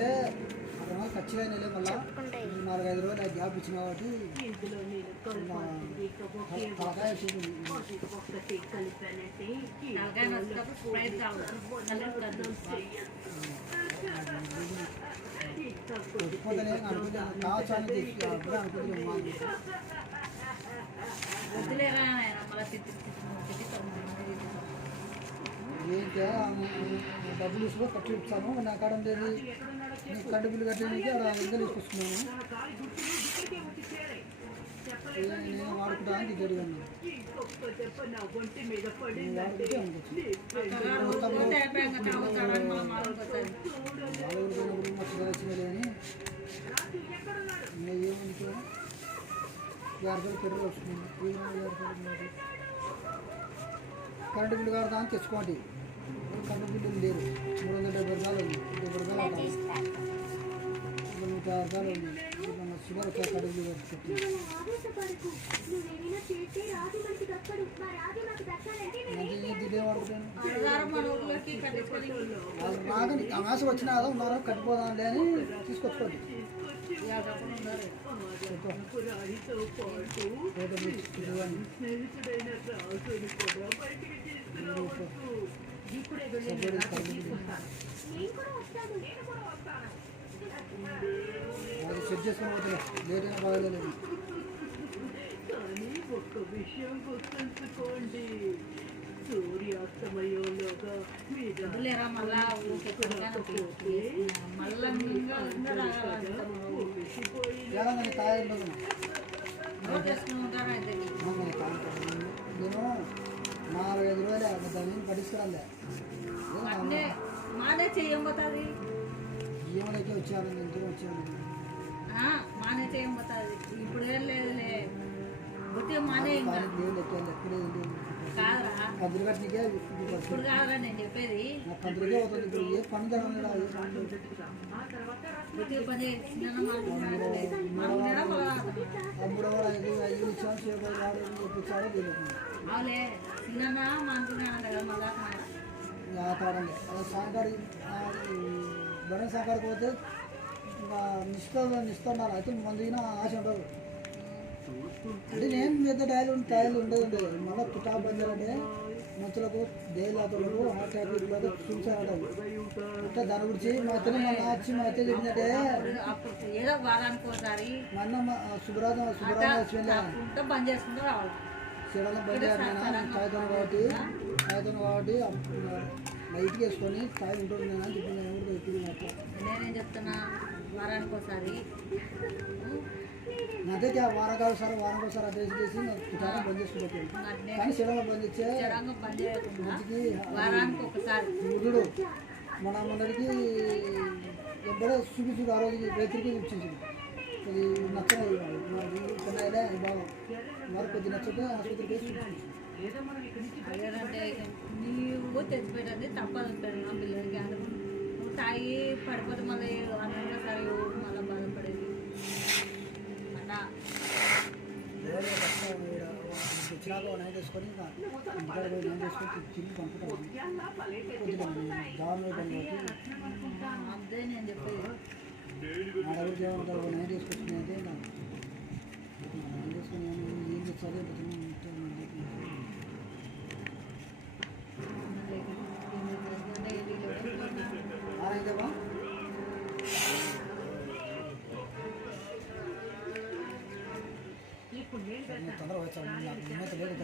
అంటే ఖచ్చితంగా నెల మళ్ళీ 4-5 రోజులు గ్యాప్ ఇచ్చిన కాబట్టి తలకాయ కొట్టుకోదలే అనుకుంటున్నాను కావచ్చు అని అప్పుడే అనుకుంటున్నాను ఏంటో డబ్బులు ఇసులో కట్టి ఇస్తాను నా కాడ ఉండేది నీకు కరెంటు బిల్లు కట్టడానికి అక్కడ ఎంగలు తీసుకొస్తున్నాను నేను వాడుకుంటా అని దిగడిగా వచ్చినది అని ఏమంటే 50 పెట్రోల్ వస్తుంది కరెంటు బిల్లు కడతా అని తెచ్చుకోండి కరెంటు బిల్లు లేదు 370 రూపాయలు ఉంది 70 రూపాయలు 106 రూపాయలు ఉంది షుగర్ కరెంటు బిల్లు ఇదే వాడుకుంటాను రాదని ఆశ వచ్చినా కదా ఉన్నారో కట్టిపోదాంలే అని తీసుకొచ్చుకోండి సెట్ చేసుకుని పోతే లేట్ అయినా బాగాలేదు కానీ ఒక్క విషయం గుర్తుంచుకోండి సూర్యాస్తమయంలోగా నేను 4-5 రోజులే దాన్ని పట్టించుకోరాలే మానే చేయబోతుంది ఏమైనా వచ్చాను ఇంట్లో వచ్చాను మానే చేయబోతుంది ఇప్పుడు ఏం లేదులే గుర్తిగా మానే కాదురా ఇప్పుడు కాదురా నేను చెప్పేది ఏ పని గుర్తిగా పని అవులే చిన్న అనుకున్నాను కదా మళ్ళా సాయంకాలం బడ సాయంకాడికి పోతే నిస్తున్నారు అయితే మందిన ఆశ ఉండదు అంటే నేను పెద్ద టైర్లు ఉండదు మళ్ళీ టాప్ బందరంటే మనుషులకు దేహలాతలకు హార్ట్ అటాక్ చూసాడు అంటే దాని గురించి మా అత్తనే మొన్న వచ్చి మా అత్తే చెప్పినట్టే ఏదో వారానికి ఒకసారి మొన్న శుభ్రాతం బంద్ చేసుకుంటూ రావాలి చీడలో బంద్ తాగుతాను కాబట్టి లైట్గా వేసుకొని తాగి ఉంటుంది నేను అని చెప్పి నేను కూడా ఎప్పుడు నేనేం చెప్తున్నా వారానికి ఒకసారి అదే వారానికి ఒకసారి అదే చేసి నాకు బంద్ చేసుకుంటాను కానీ చీడలో బంద్ ఇచ్చే వారానికి ఒకసారి ముదుడు మొన్నటికి ఎప్పుడో చూపించు ఆ రోజుకి రైతులకి చూపించింది అది నచ్చలేదు కొన్నాయిలే బాగా మరి కొద్ది నచ్చతే ఆసుపత్రికి చూపించింది అదేంటే నీవు తెచ్చిపెట్టండి తప్పదు నా పిల్లలకి అందుకు నువ్వు తాగి పడిపోతే మళ్ళీ అన్నంగా సరే మళ్ళీ బాధపడేది అట్లా వచ్చినాక నైట్ వేసుకొని ఇంటికాడ పోయి నైట్ వేసుకొని తిరిగి పంపుతాను అదే నేను చెప్పేది నా దగ్గర ఏమంటారు నైట్ వేసుకొచ్చింది అయితే నైట్ వేసుకొని ఏం తెచ్చాలి ఆరైందేమా తొందరగా వచ్చాను నాకు నిన్నైతే లేదు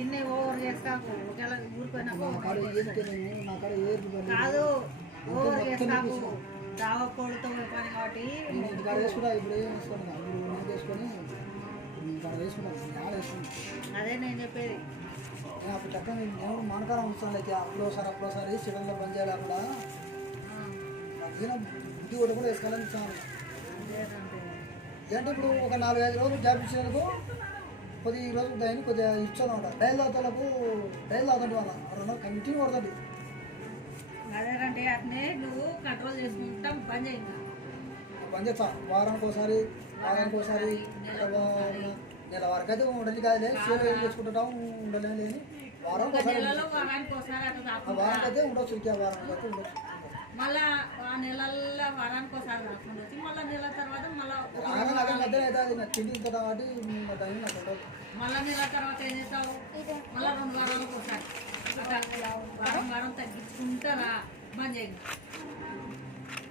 ఇన్ని ఓవర్ చేస్తాకు ఒకవేళ ఊరిపోయినా కాదు ఓవర్ చేస్తాకు దావకోడితో పని కాబట్టి ఇంటికాడ వేసుకుంటా ఇప్పుడు ఏం వేసుకోండి ఇప్పుడు వేసుకొని ఇంటికాడ వేసుకుంటాను అదే నేను చెప్పేది అప్పుడు చెప్పండి నేను మానకాలం ఉంచాను అయితే అప్పుడోసారి సిడల్లో బంద్ చేయాలి అక్కడ బుద్ధి కూడా వేసుకోవాలని ఇచ్చాను ఏంటంటే ఇప్పుడు ఒక 4-5 రోజులు జాబ్ ఇచ్చినందుకు కొద్ది రోజులు దాన్ని కొద్దిగా ఇచ్చాను అనమాట రైలు అవుతుంది వాళ్ళ 2 నెలలు కంటిన్యూ పడుతుంది అదేనంటే అట్నే నువ్వు కంట్రోల్ చేసుకుంటాం బంద్ చేయండి బంద్ చేస్తా వారానికి ఒకసారి నెల వరకు అయితే ఉండని కాదులే సేవ ఏం చేసుకుంటాం ఉండలేని వారం ఒక ఒకసారి నెలలో వారానికి ఒకసారి అట్లా ఆ తాకుండా వారానికి అయితే ఉండొచ్చు, ఇంకే వారానికి అయితే ఉండొచ్చు. మళ్ళా ఆ నెలల్లో వారానికి ఒకసారి తాకుండా వచ్చి మళ్ళీ నెల తర్వాత మళ్ళీ రాగా నాకు మధ్యన అయితే అది నాకు తిండి ఇంత కాబట్టి దాన్ని నాకు ఉండదు. మళ్ళా నెల తర్వాత ఏం చేస్తావు మళ్ళీ 2 వారాలకు ఒకసారి అట్లా వారం తగ్గించుకుంటారా బంద్ చేయండి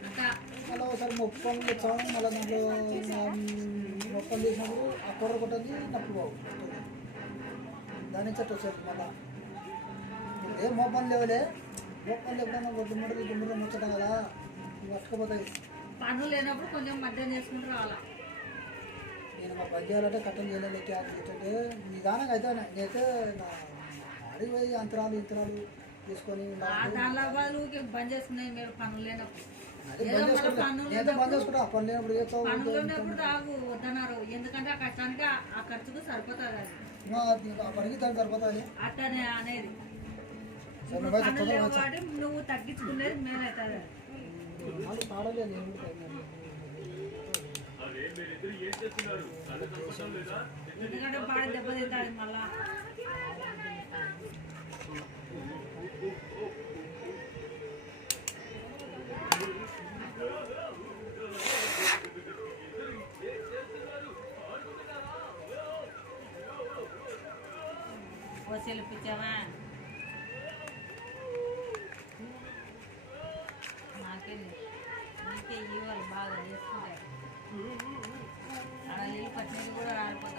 అంతా. మళ్ళీ ఒకసారి మొక్కలు తెచ్చాము, మళ్ళీ దాంట్లో మొక్కలు చేసినప్పుడు ఆ కూర కొట్టది నప్పుడు బాగు దాని చెట్టు వచ్చేది. మళ్ళీ ఏం మోపని లేవులే, మోపని లేకుండా గుమ్మడి గుమ్మడి ముచ్చటం కదా వర్షకపోతాయి. పనులు లేనప్పుడు కొంచెం మధ్యాహ్నం చేసుకుంటూ రావాలా. నేను మా పని చేయాలంటే కట్టలు చేయలేదు అంటే నిదానంగా అయితే నేనైతే నా అడిగి పోయి అంతరాలు తీసుకొని దానిలో బదులు బంద్ చేసుకునేది మీరు పనులు లేనప్పుడు. అదే ఏదో బంద్ మళ్ళీ చేసుకుంటా, పనులు నేనైతే బంద్ చేసుకుంటా. పని లేనప్పుడు చేస్తావు పనులు ఉన్నప్పుడు తాగు వద్దన్నారు, ఎందుకంటే ఆ కష్టానికి ఆ ఖర్చుకు సరిపోతుంది అది. ఆ పనికి దానికి సరిపోతుంది. అట్లనే అనేది సరే, ఇప్పుడు నువ్వే పనులు చెప్తావు, లేవు నువ్వే కాబట్టి నువ్వు తగ్గించుకునేది మేలు అవుతుంది. మళ్ళీ పాడలేదు నేను కూడా ఎందుకంటే బాడీ దెబ్బతింటుంది మళ్ళా. వసీలు పిచ్చావా నాకేంది నీకే ఇవ్వాలి బాగా చేసుకుంటారు. అలా నీళ్ళు పట్టినది కూడా ఆడిపోతారు.